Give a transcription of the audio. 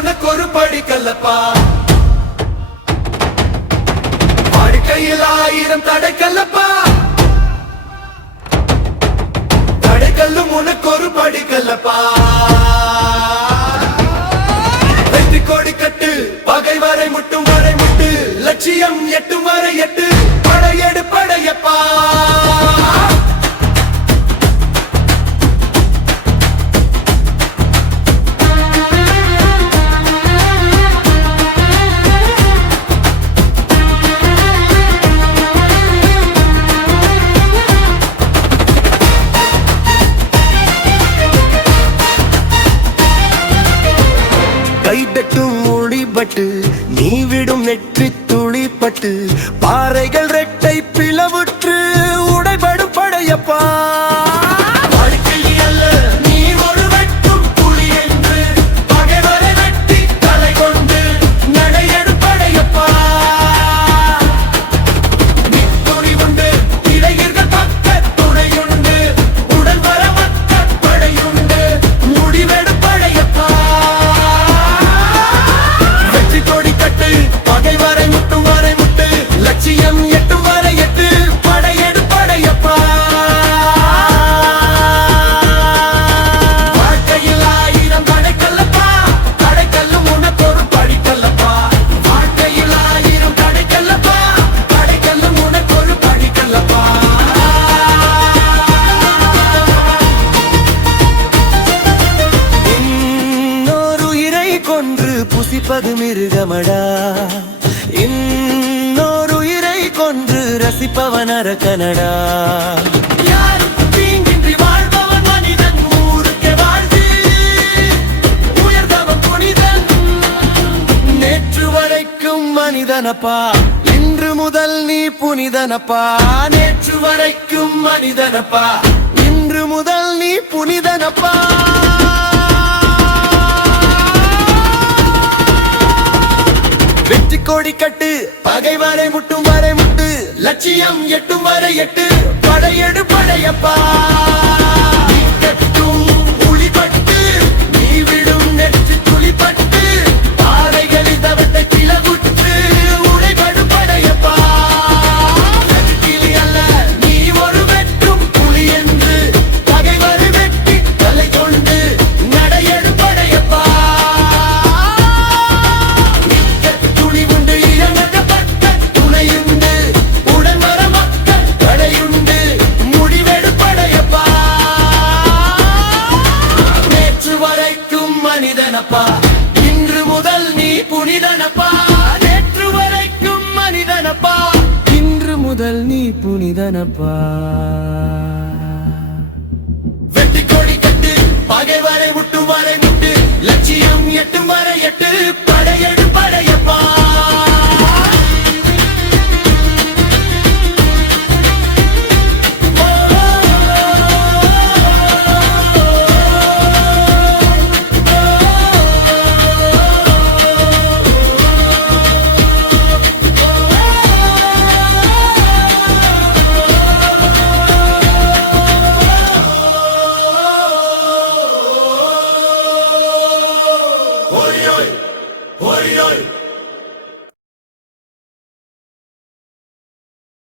உனக்கு ஒரு படிக்கல்லப்பா. வாழ்க்கையில் ஆயிரம் தடைக்கல்லப்பா. விடட்டும் ஒளிபட்டு நீ விடும் நெற்றி துளிப்பட்டு பாறைகள் ரெட்டை பிளவுற்று. ரசிப்பது மிருகமடா இன்னொரு உயிரை கொன்று ரசிப்பவன் அரக்கனடா மனிதனப்பா இன்று முதல் நீ புனிதனப்பா. நேற்று வரைக்கும் மனிதனப்பா இன்று முதல் நீ புனிதனப்பா. கொடி கட்டு பகை வரை முட்டும் வரை முட்டு. லட்சியம் எட்டும் வரை எட்டு. படையெடு படையப்பா. கட்டும் புலிபட்டு. நீ விடும் நெற்று துளிப்பட்டு புனிதனப்பா வெட்டி கோடி கட்டு பகை வரை முட்டு வரை முட்டு லட்சியம் எட்டு வரை எட்டு படையெடு Oi, oi!